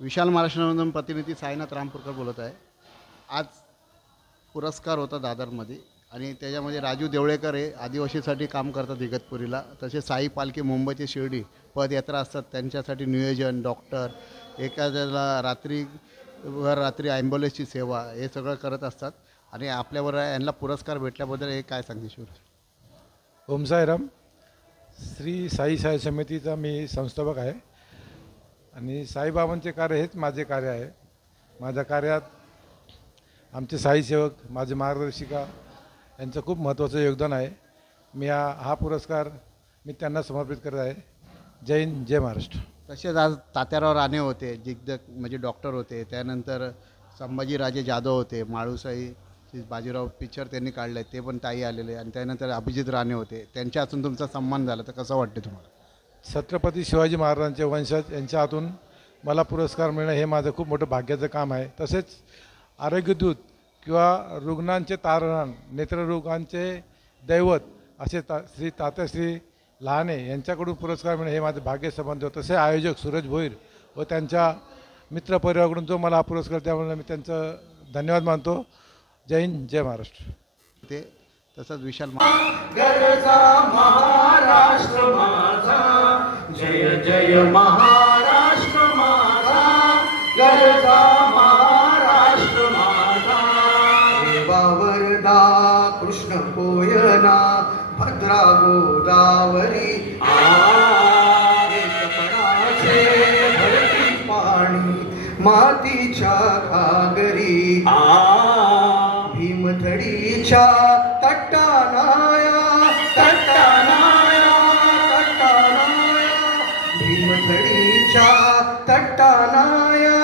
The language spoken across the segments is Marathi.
विशाल महाराष्ट्रामधून प्रतिनिधी साईनाथ रामपूरकर बोलत आहे। आज पुरस्कार होता दादरमध्ये आणि त्याच्यामध्ये राजू देवळेकर हे आदिवासीसाठी काम करतात इगतपुरीला, तसे साई पालखी मुंबई ते शिर्डी पदयात्रा असतात त्यांच्यासाठी नियोजन, डॉक्टर, एखाद्याला रात्री ॲम्ब्युलन्सची सेवा हे सगळं करत असतात आणि आपल्यावर यांना पुरस्कार भेटल्याबद्दल हे काय सांगशील? ओम साईराम। श्री साई समितीचा मी संस्थापक आहे आणि साईबाबांचे कार्य हेच माझे कार्य आहे। माझ्या कार्यात आमचे साई सेवक, माझे मार्गदर्शिका यांचं खूप महत्त्वाचं योगदान आहे। मी हा पुरस्कार मी त्यांना समर्पित करत आहे। जय हिंद, जय महाराष्ट्र। तसेच आज तात्याराव राणे होते, दिग्गज म्हणजे डॉक्टर होते, त्यानंतर संभाजीराजे जाधव होते, माळूसाई बाजीराव पिक्चर त्यांनी काढले ते पण ताई आलेले, आणि त्यानंतर अभिजित राणे होते, त्यांच्या हातून तुमचा सन्मान झाला तर कसं वाटते तुम्हाला? छत्रपती शिवाजी महाराजांचे वंशज यांच्या हातून मला पुरस्कार मिळणं हे माझं खूप मोठं भाग्याचं काम आहे। तसेच आरोग्यदूत किंवा रुग्णांचे तारणहाण, नेत्ररोगांचे दैवत असे श्री तात्याश्री लहाने यांच्याकडून पुरस्कार मिळणं हे माझं भाग्य संबंध होतं। तसे आयोजक सूरज भोईर व त्यांच्या मित्रपरिवाराकडून जो मला हा पुरस्कार त्यामुळे मी त्यांचं धन्यवाद मानतो। जय हिंद, जय महाराष्ट्र। ते तसंच विशाल गरजा महाराष्ट्र माझा, जय जय महाराष्ट्र माझा, गरजा महाराष्ट्र माझा। देवावरदा कृष्ण कोयना, भद्रा गोदावरी एकपणाचे भरती पाणी मातीच्या घागरी भीमथडीच्या तट्टानाया तट्टानाया तट्टानाया भीमथडीच्या तट्टानाया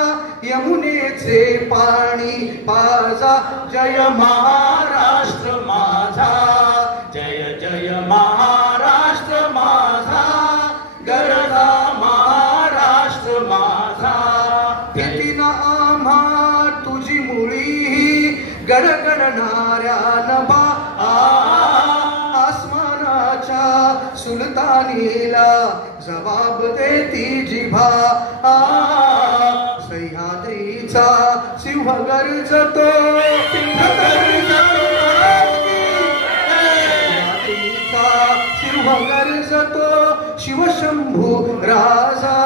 यमुनेचे पाणी पाजा। जय महाराष्ट्र माझा, जय जय महाराष्ट्र माझा, गरजा महाराष्ट्र माझा। भीतीना आम्हा तुझी मुळी गडगडणाऱ्या नभा आसमानाच्या सुलतानीला जबाब देती जिभा। सह्याद्रीचा सिंह गरजतो, सह्याद्रीचा सिंह गरजतो, शिवशंभू राजा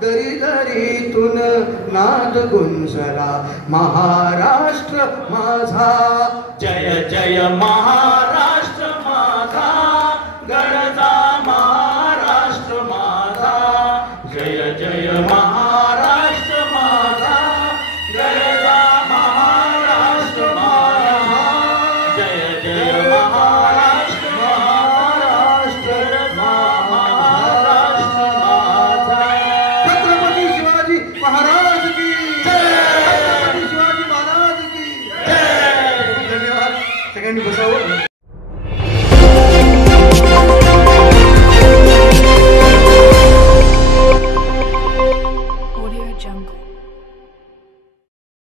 दरी दरीतून नाद गुंजला महाराष्ट्र माझा। जय जय महाराष्ट्र माझा, गरजा महाराष्ट्र माझा, जय जय महाराष्ट्र माझा, गरजा महाराष्ट्र माझा, जय जय महाराष्ट्र महाराष्ट्र महाराष्ट्र माझा। छत्रपती शिवाजी महाराज की जय, छत्रपती शिवाजी महाराज की जय। धन्यवाद। सगळ्यांनी बसावं।